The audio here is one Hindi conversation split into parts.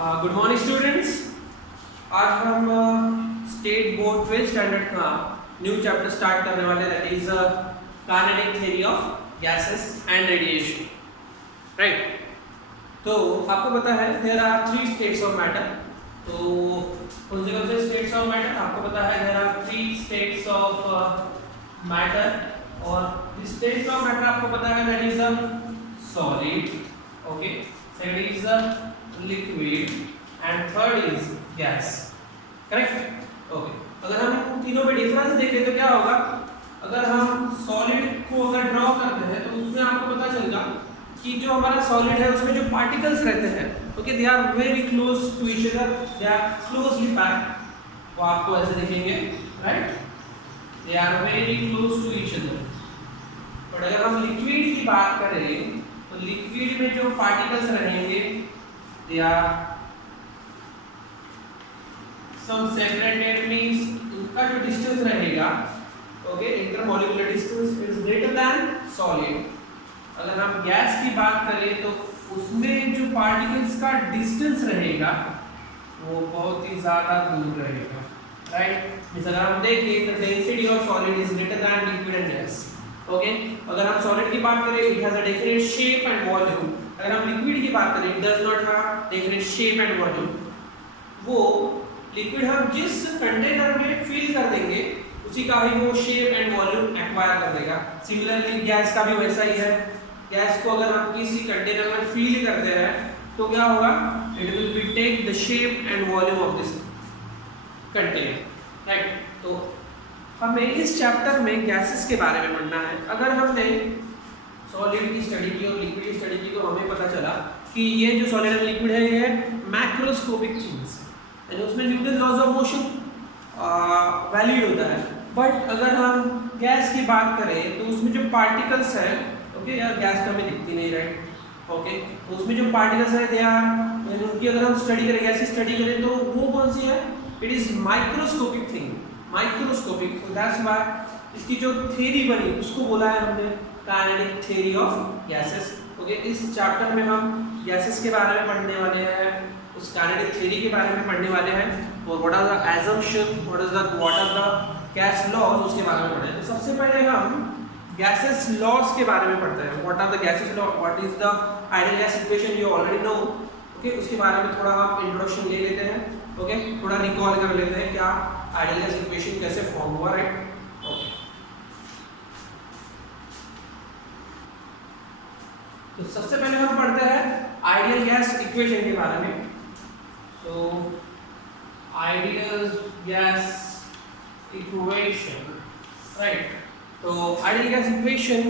Good morning students. आज हम स्टेट बोर्ड 12 स्टैंडर्ड का न्यू चैप्टर स्टार्ट करने वाले, that is kinetic theory of gases and radiation. Right, तो आपको पता है there are 3 states of matter. तो कौन से स्टेट्स ऑफ मैटर आपको पता है? There are 3 states of matter, और स्टेट ऑफ मैटर आपको पता है that is a solid, okay, second is a liquid and third is gas. Correct, okay. अगर हम इन तीनों में डिफरेंस देखें तो क्या होगा? अगर हम सॉलिड को अगर ड्रॉ करते हैं तो उसमें आपको पता चलेगा कि जो हमारा सॉलिड है उसमें जो पार्टिकल्स रहते हैं, okay, they are very close to each other, they are closely packed. वो आपको ऐसे दिखेंगे, right, they are very close to each other. But अगर हम लिक्विड की बात करें तो लिक्विड में जो पार्टिकल्स रहेंगे they are some separated, means इनका जो डिस्टेंस रहेगा, okay, intermolecular distance is greater than solid. अगर हम गैस की बात करें तो उसमें जो पार्टिकल्स का डिस्टेंस रहेगा वो बहुत ही ज्यादा दूर रहेगा, राइट। अगर हम देखें तो density of solid is greater than liquid and gas, okay. अगर हम सॉलिड की बात करें, it has a definite shape and volume. अगर हम लिक्विड की बात करें, it does not have definite shape and volume. वो लिक्विड हम जिस कंटेनर में फिल कर देंगे उसी का ही वो शेप एंड वॉल्यूम एक्वायर कर देगा। सिमिलरली गैस का भी वैसा ही है। गैस को अगर हम किसी कंटेनर में फिल करते हैं तो क्या होगा? It will be take the shape and volume of this container, right. तो हमें इस चैप्टर में गैसेस के बारे में पढ़ना है। अगर हमने सॉलिड की स्टडी की और लिक्विड की स्टडी की तो हमें पता चला कि ये जो सॉलिड एंड लिक्विड है ये मैक्रोस्कोपिक थिंग्स, यानी उसमें Newton laws of motion valid होता है। बट अगर हम गैस की बात करें तो उसमें जो पार्टिकल्स हैं, ओके, यार गैस तो हमें दिखती नहीं, राइट, ओके, तो उसमें जो पार्टिकल्स हैं दे आर, उनकी अगर हम स्टडी करें, गैस की स्टडी करें तो वो कौन सी है? It is microscopic thing, microscopic. So that's why इसकी जो थ्योरी बनी उसको बोला है हमने kinetic theory of gases, okay. इस चैप्टर में हम गैसेस के बारे में पढ़ने वाले हैं, उस काइनेटिक थ्योरी के बारे में पढ़ने वाले हैं, और what are the assumption, what are the gas laws, उसके बारे में पढ़ेंगे। तो सबसे पहले हम गैसेस लॉज के बारे में पढ़ते हैं। What are the gases law, what is the ideal gas equation, you already know, okay. उसके बारे में थोड़ा हम इंट्रोडक्शन ले लेते हैं, ओके, थोड़ा रिकॉल कर लेते हैं क्या आइडियल गैस इक्वेशन कैसे फॉर्म हुआ, राइट, ओके। तो सबसे पहले हम पढ़ते हैं आइडियल गैस इक्वेशन के बारे में। तो आइडियल गैस इक्वेशन, राइट। तो आइडियल गैस इक्वेशन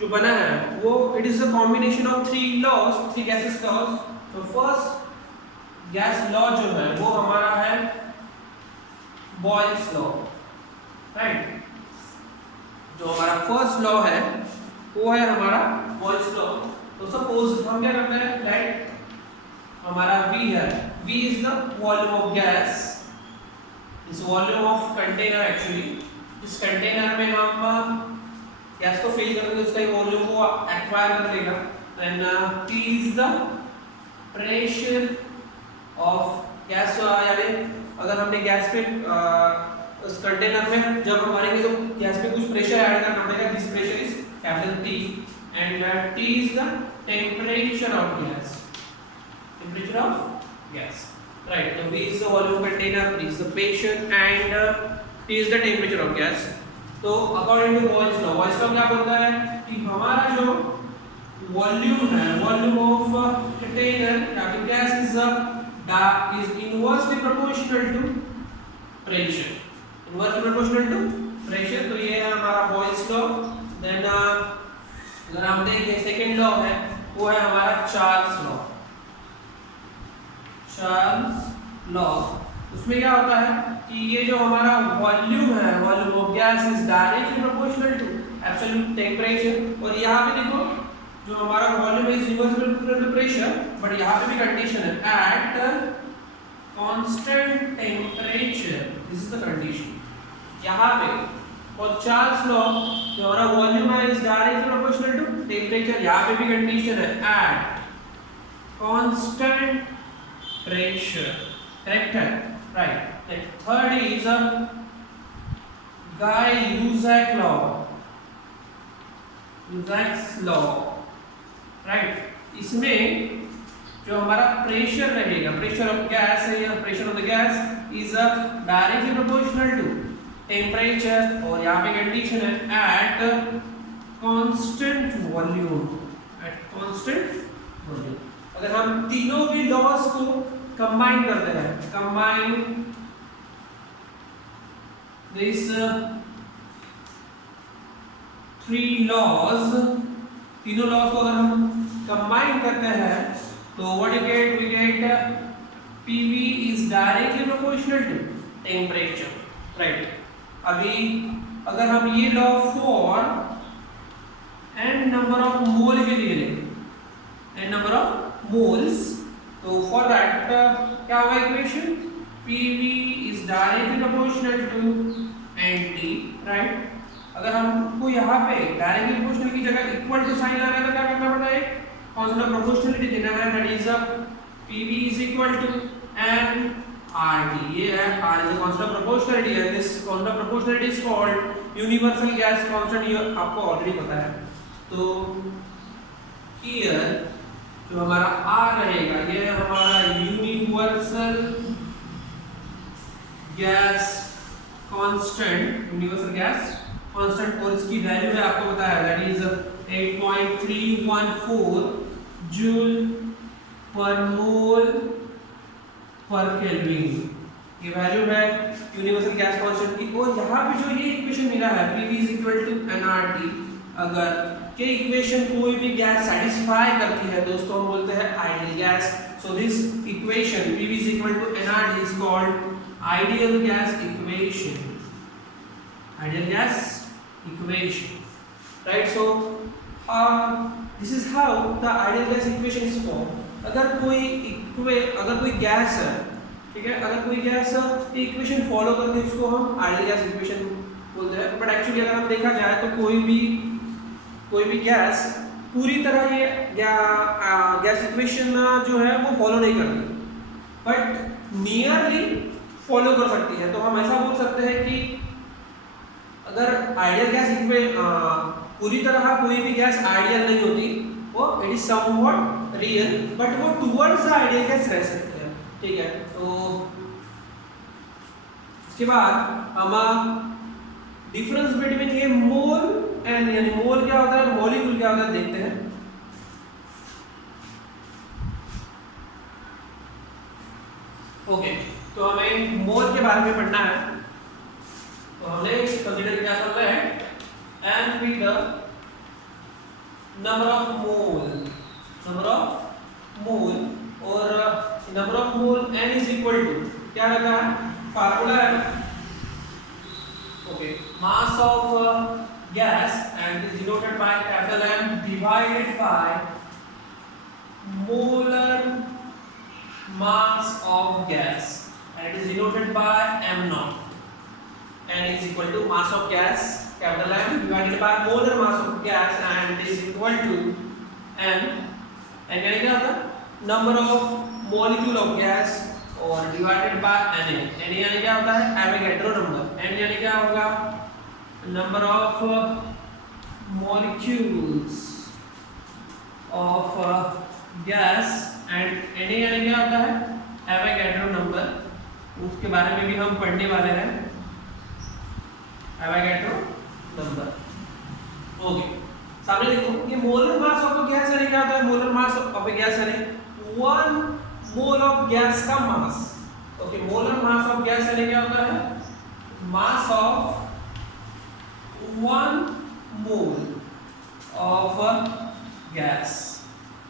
जो बना है वो it is a combination of 3 laws, 3 gases laws. तो फर्स्ट गैस लॉ जो है वो हमारा है बॉयल्स लॉ, राइट। जो हमारा फर्स्ट लॉ है वो है हमारा बॉयल्स लॉ। तो सपोज हम क्या करते हैं, लाइक हमारा V है, V is the volume of gas, इस वॉल्यूम ऑफ कंटेनर, एक्चुअली इस कंटेनर में हम गैस को फिल करेंगे, उसका वॉल्यूम को एक्वायर कर लेगा। Then T is the pressure of gas, यानी अगर हमने गैस पे उस कंटेनर में जब हम भरेंगे तो गैस पे कुछ प्रेशर ऐड करना पड़ेगा, this pressure is capital T, and T is the temperature of gas, temperature of gas, right. So V is the volume container, P is the pressure, and T is the temperature of gas. तो according to Boyle's law, Boyle's law क्या बोलता है कि हमारा जो वॉल्यूम है, वॉल्यूम ऑफ कंटेनर या फिर gas is inversely proportional to pressure, inversely proportional to pressure। तो ये है हमारा Boyle's law। देन अगर हम देखें सेकेंड लॉ है वो है हमारा चार्ल्स लॉ, चार्ल्स लॉ। उसमें क्या होता है कि ये जो हमारा वॉल्यूम है, volume of gas is directly proportional to absolute temperature. और यहाँ पे देखो जो हमारा वॉल्यूम है is equal to pressure, but यहाँ पे भी कंडीशन है at constant temperature, this is the condition. यहाँ पे और चार्ल्स लॉ जो हमारा वॉल्यूम है is directly proportional to temperature, यहाँ पे भी कंडीशन है एट कांस्टेंट pressure. Correct है, right. Then third is Guy-Luzak law. Luzak's law, right. इसमें जो हमारा प्रेशर रहेगा, प्रेशर ऑफ गैस है या pressure of the gas is directly proportional to temperature, और यहाँ पे कंडीशन है at constant volume, at constant volume. अगर हम तीनों भी लॉस को कंबाइन करते हैं, कंबाइन दिस थ्री लॉज, तीनों लॉज को अगर हम कंबाइन करते हैं तो what you get, we get PV is directly proportional to temperature, right. अभी अगर हम ये law for n number of mole के लिए लें, n नंबर ऑफ मोल्स, तो फॉर दैट क्या होगा equation, PV is directly proportional to NT, right. अगर हमको यहाँ पे डायरेक्टली प्रोपोर्शनल की जगह इक्वल टू साइन लाना है तो क्या करना पड़ता है, कांस्टेंट ऑफ प्रोपोर्शनलिटी देना है, that is PV is equal to n RT, ये है R is the constant of proportionality, and this constant of proportionality is called universal gas constant, ये आपको ऑलरेडी पता है। तो हियर जो हमारा R रहेगा ये है हमारा universal gas constant, universal gas constant, और इसकी वैल्यू है आपको पता है, दैट इज 8.314 जूल पर मोल पर केल्विन, ये वैल्यू है यूनिवर्सल गैस कांस्टेंट की। और यहाँ पे जो ये इक्वेशन मिला है PV is equal to nRT, अगर ये इक्वेशन कोई भी गैस सेटिस्फाई करती है तो उसको हम बोलते हैं ideal gas. So this equation PV is equal to nRT is called ideal gas equation, ideal gas equation, right. So this is how the ideal gas equation is form. अगर कोई गैस है, ठीक है, अगर कोई गैस ये इक्वेशन फॉलो करती है उसको हम आइडियल गैस इक्वेशन बोलते हैं। बट एक्चुअली अगर हम देखा जाए तो कोई भी गैस पूरी तरह ये गैस इक्वेशन जो है वो फॉलो नहीं करती, बट नियरली फॉलो कर सकती है। तो हम ऐसा बोल सकते हैं कि अगर आइडियल गैस पूरी तरह कोई भी गैस आइडियल नहीं होती, वो it is somewhat real, but वो टुवर्ड्स द आइडियल गैस रह सकते हैं, ठीक है। तो इसके बाद हम डिफरेंस बिटवीन ये मोल एंड, यानी मोल क्या होता है और मॉलिक्यूल क्या होता है देखते हैं। ओके, तो हमें मोल के बारे में पढ़ना है। तो हमने कंसीडर क्या कर रहा है, n be the number of mole, और number of mole n is equal to क्या रहता है, फार्मूला है, okay, mass of gas and is denoted by capital M divided by molar mass of gas, and it is denoted by m naught. N is equal to mass of gas capital M divided by molar mass of gas, and it is equal to n, and यानी क्या होता है, number of molecule of gas और divided by Na, Na यानी क्या होता है, एवोगैड्रो नंबर, n यानी क्या होगा, number of molecules of gas, and Na यानी क्या होता है, एवोगैड्रो नंबर, उसके बारे में भी हम पढ़ने वाले हैं, एवोगैड्रो नंबर। ओके, सामने देखो, ये मोलर मास ऑफ गैस यानी क्या होता है, मोलर मास ऑफ गैस यानी 1 मोल ऑफ गैस का mass. Okay, molar mass of gas यानी क्या होता है, mass of 1 mole of gas,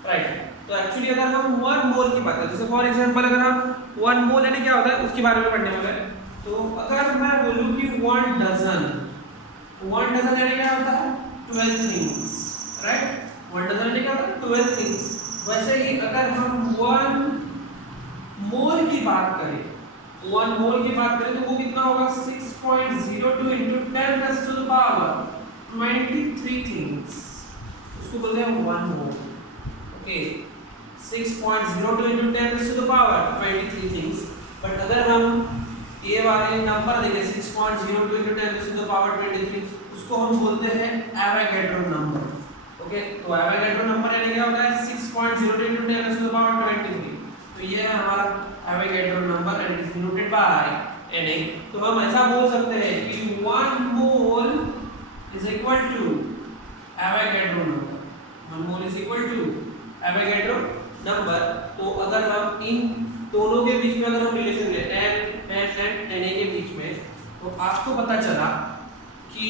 right. तो एक्चुअली अगर हम 1 मोल की बात करें, जैसे फॉर एग्जांपल अगर हम 1 मोल यानी क्या होता है उसके बारे में पढ़ने वाले हैं। तो अगर मैं बोलूं कि 1 डजन यानी क्या होता है, 12 थिंग्स, राइट। 1 डजन यानी क्या होता है, 12 थिंग्स। वैसे ही अगर हम 1 मोल की बात करें, 1 मोल की बात करें तो वो कितना होगा, 6.02 into 10 raised to the power 23 things, उसको बोलते हैं 1 mole. Okay, 6.02 into 10 raised to the power 23 things. But अगर हम ये वाले नंबर देखें 6.02 into 10 raised to the power 23, उसको हम बोलते हैं एवोगैड्रो नंबर। ओके, तो एवोगैड्रो नंबर यानी क्या होता है 6.02 into 10 raised to the power 23। तो ये है हमारा Avogadro number and it is denoted by Na। तो हम ऐसा बोल सकते हैं कि 1 mole is equal to Avogadro number. 1 mole is equal to Avogadro number. तो अगर हम इन दोनों के बीच में अगर हम रिलेशन लें n and Na के बीच में, तो आपको पता चला कि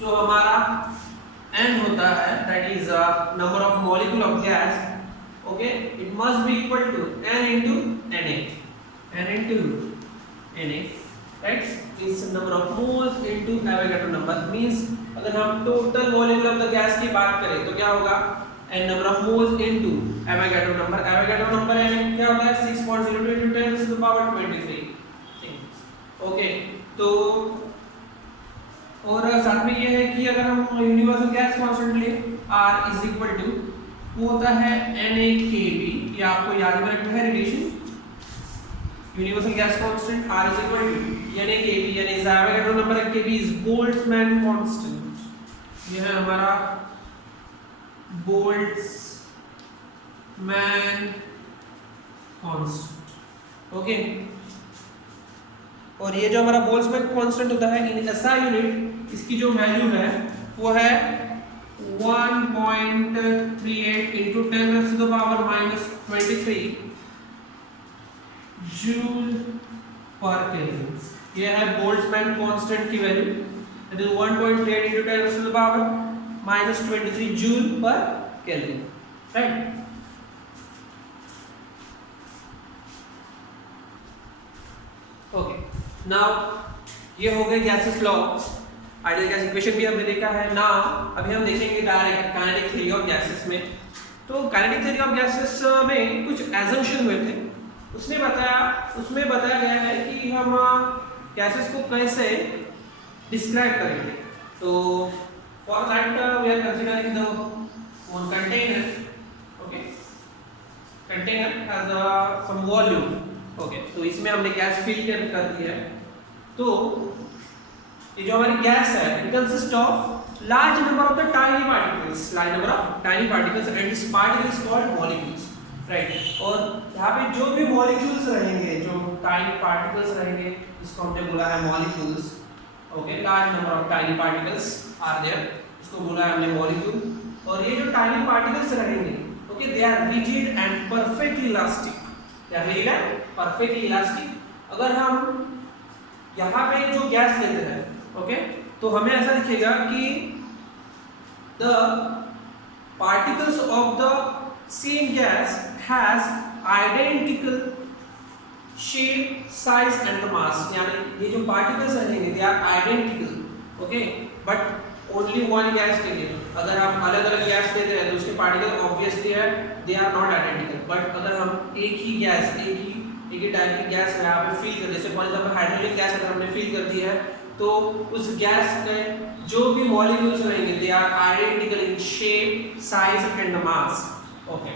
जो हमारा n होता है that is number of molecule of gas, okay, it must be equal to n into Na, n into Na, right. इस number of moles into Avogadro number means अगर हम total molecule of the gas की बात करें तो क्या होगा n number of moles into Avogadro number. Avogadro number है क्या होता है 6.02 into 10 to the power 23। Okay, तो और साथ में ये है कि अगर हम यूनिवर्सल गैस कांस्टेंट लें R इज इक्वल टू, वो होता है NaKB। ये आपको याद में रखना है relation. Universal gas constant R is equal to NaKB, यानी Avogadro number Kb is Boltzmann constant. ये है हमारा बोल्ट्जमैन कांस्टेंट। ओके, और ये जो हमारा बोल्ट्जमैन कांस्टेंट होता है इन SI यूनिट, इसकी जो वैल्यू है वो है 1.38 into 10 raised to the power minus 23 joule पर केल्विन। ये है बोल्ट्जमैन कांस्टेंट की value, that is 1.38 into 10 raised to the power minus 23 joule पर केल्विन, राइट। ओके, नाउ ये हो गए gases law. Ideal gas equation भी हमने देखा है। नाउ अभी हम देखेंगे direct kinetic theory of gases में। तो काइनेटिक थ्योरी ऑफ गैसेस में कुछ एजम्पशन हुए थे। उसमें बताया गया है कि हम गैसेस को कैसे डिस्क्राइब करेंगे। तो for that we are considering the one container. Okay, container has some volume. Okay, तो इसमें हमने गैस फिल कर दिया है। तो ये जो हमारी गैस है it consist of large number of the tiny particles, and this particle is called molecules, right. और यहाँ पे जो भी मॉलिक्यूल्स रहेंगे, जो टाइनी पार्टिकल्स रहेंगे, इसको हमने बोला है molecules. Okay, large number of tiny particles are there, इसको बोला है हमने मॉलिक्यूल। और ये जो टाइनी पार्टिकल्स रहेंगे, okay, they are rigid and perfectly elastic. क्या रिजिड एंड परफेक्टली इलास्टिक। अगर हम यहाँ पे जो गैस लेते हैं, ओके, तो हमें ऐसा दिखेगा कि the particles of the same gas has identical shape, size and the mass. यानी ये जो पार्टिकल्स रहेंगे they are identical, okay, but only one gas के लिए। अगर हम अलग अलग गैस लेते हैं तो उसके पार्टिकल ऑब्वियसली है they are not identical. But अगर हम एक ही गैस एक ही टाइप की गैस यहाँ पे फिल कर, जैसे फॉर एग्जांपल हाइड्रोजन गैस अगर हमने फिल कर दी है, तो उस गैस में जो भी मॉलिक्यूल्स रहेंगे they are identical in shape, size and mass. Okay,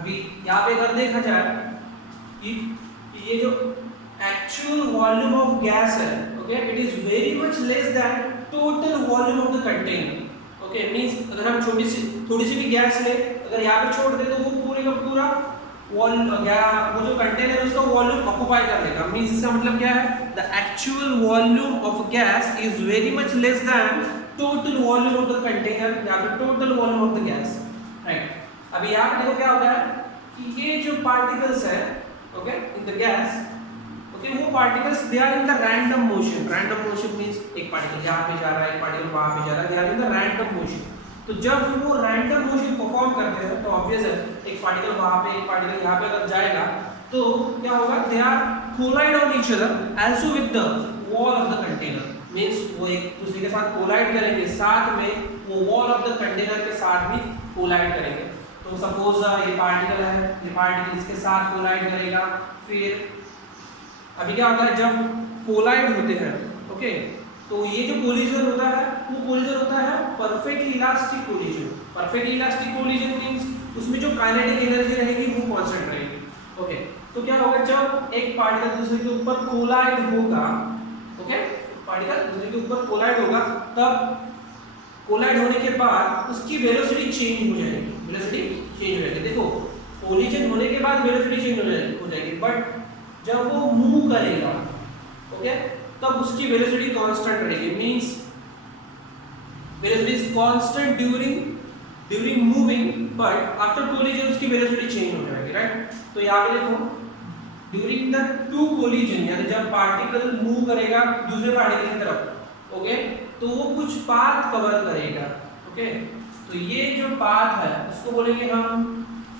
अभी यहाँ पे अगर देखा जाए कि ये जो एक्चुअल वॉल्यूम ऑफ गैस है, okay, it is very much less than total volume of the container. Okay, means अगर हम थोड़ी सी भी गैस ले, अगर यहाँ पे छोड़ दे तो वो पूरे का पूरा वो जो कंटेनर है उसका वॉल्यूम ऑक्युपाई कर लेगा। मींस इसका मतलब क्या है, the actual volume of gas is very much less than total volume of the container या फिर total volume of the gas, right. अभी यहाँ पे देखो क्या होता है कि ये जो पार्टिकल्स है, okay, in the gas, okay, वो particles they are in the random motion. Random motion means एक पार्टिकल यहाँ पे जा रहा है, एक पार्टिकल वहाँ पे जा रहा है, they are in the random motion. तो जब वो रैंडम मोशन परफॉर्म करते हैं तो ऑब्वियस है एक पार्टिकल वहाँ पे एक पार्टिकल यहाँ पे अगर जाएगा तो क्या होगा, they are collide on each other also with the wall of the container. Means वो एक दूसरे के साथ कोलाइड करेंगे, साथ में वो वॉल ऑफ द कंटेनर के साथ भी कोलाइड करेंगे। तो सपोज ये पार्टिकल है, ये पार्टिकल इसके साथ कोलाइड करेगा। फिर अभी क्या होता है जब कोलाइड होते हैं, ओके, तो ये जो कोलिजन होता है वो कोलिजन होता है perfectly elastic collision. Perfectly elastic collision means उसमें जो काइनेटिक एनर्जी रहेगी वो कांस्टेंट रहेगी। ओके, तो क्या होगा जब एक पार्टिकल दूसरे के ऊपर कोलाइड होगा, ओके, पार्टिकल दूसरे के ऊपर कोलाइड होगा, तब कोलाइड होने के बाद उसकी वेलोसिटी चेंज हो जाएगी, वेलोसिटी चेंज हो जाएगी। देखो कोलिजन होने के बाद वेलोसिटी चेंज हो जाएगी, बट जब वो मूव करेगा, ओके, तब उसकी वेलोसिटी कांस्टेंट रहेगी। Means velocity is constant during moving, but after collision उसकी वेलोसिटी चेंज हो जाएगी, राइट। तो यहाँ पे देखो ड्यूरिंग द टू कोलिजन, यानी जब पार्टिकल मूव करेगा दूसरे पार्टिकल की तरफ, ओके, तो वो कुछ पाथ कवर करेगा, ओके। तो ये जो पाथ है उसको बोलेंगे हम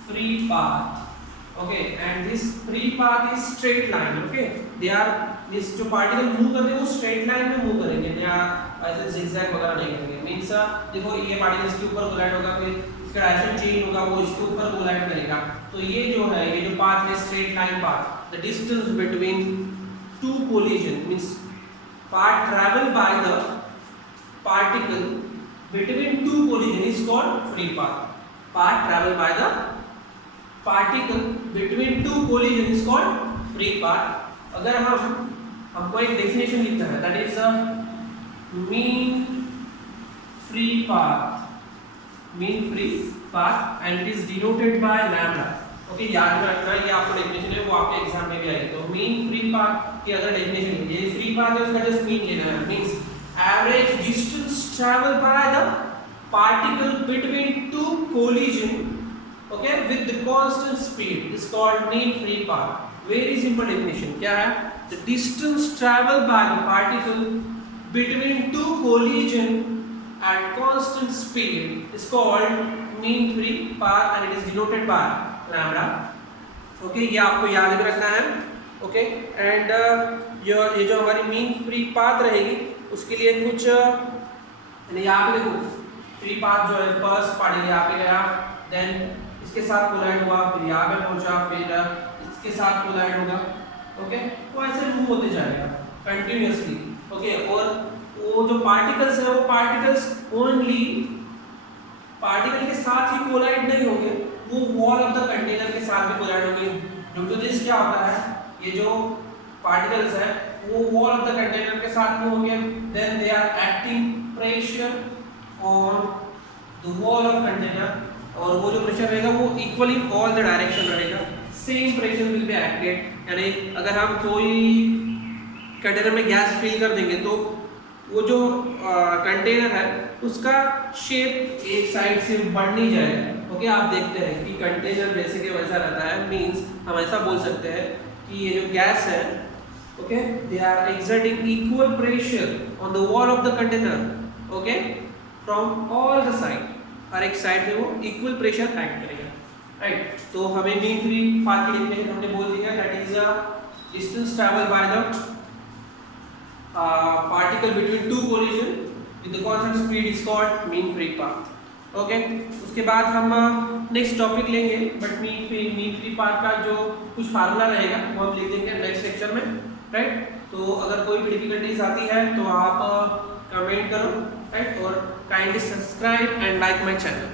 free path, okay, and this free path is straight line, okay. They are, this जो पार्टिकल मूव करते हैं वो स्ट्रेट लाइन में मूव करेंगे, दे आर ऐसे जिगजैग वगैरह नहीं करेंगे। मींस देखो ये पार्टिकल इसके ऊपर कोलाइड होगा, फिर इसका डायरेक्शन चेंज होगा, वो इसके ऊपर कोलाइड करेगा। तो ये जो है, ये जो पाथ है straight line path, the distance between two collision means path travel by the particle between two collision is called free path. Path travel by the particle between two collision is called free path. अगर हमको एक डेफिनेशन लिखना है, that is a mean free path and it is denoted by lambda. Okay, याद में रखना ये आपको डेफिनेशन है, वो आपके एग्जाम में भी आएगी। तो मीन फ्री पाथ की अगर डेफिनेशन है, ये फ्री पाथ है उसका जस्ट मीन लेना है। Means average distance traveled by the particle between two collision, okay, with the constant speed is called mean free path. Very simple definition. क्या है? The distance traveled by the particle between two collision at constant speed is called mean free path and it is denoted by lambda. Okay, ये आपको याद भी रखना है। ओके, एंड ये जो हमारी मीन फ्री पाथ रहेगी उसके लिए कुछ यहाँ पे देखो फ्री पाथ जो है, फर्स्ट पार्टिकल यहाँ पे गया, देन इसके साथ कोलाइड हुआ, फिर यहाँ पे पहुंचा, फिर इसके साथ कोलाइड होगा, ओके। तो ऐसे मूव होते जाएगा कंटिन्यूअसली, ओके। और वो जो पार्टिकल्स है वो पार्टिकल्स ओनली पार्टिकल के साथ ही कोलाइड नहीं होंगे, वो वॉल ऑफ द कंटेनर के साथ भी कोलाइड होंगे। ड्यू टू दिस क्या होता है, ये जो पार्टिकल्स है वो वॉल ऑफ द कंटेनर के साथ मूव होंगे, then they are acting pressure on the wall of container, और वो जो प्रेशर रहेगा वो इक्वली ऑल द डायरेक्शन रहेगा, same pressure will be acted. यानी अगर हम कोई कंटेनर में गैस फिल कर देंगे तो वो जो कंटेनर है उसका शेप एक साइड से बढ़ नहीं जाएगा, ओके। आप देखते हैं कि कंटेनर जैसे कि वैसा रहता है, मींस हम ऐसा बोल सकते हैं कि ये जो गैस है, okay, they are exerting equal pressure on the wall of the container, okay, from all the side, हर एक साइड में वो इक्वल प्रेशर एक्ट करेगा, राइट। तो हमें मीन फ्री पाथ की डेफिनेशन हमने बोल दी है, that is a distance travel by the particle between two collision with the constant speed is called mean free path, okay. उसके बाद हम नेक्स्ट टॉपिक लेंगे, बट मीन फ्री पाथ का जो कुछ फार्मूला रहेगा वो हम लिख देंगे नेक्स्ट लेक्चर में, राइट। तो अगर कोई भी डिफिकल्टीज आती है तो आप कमेंट करो, राइट, और kindly subscribe and like my channel.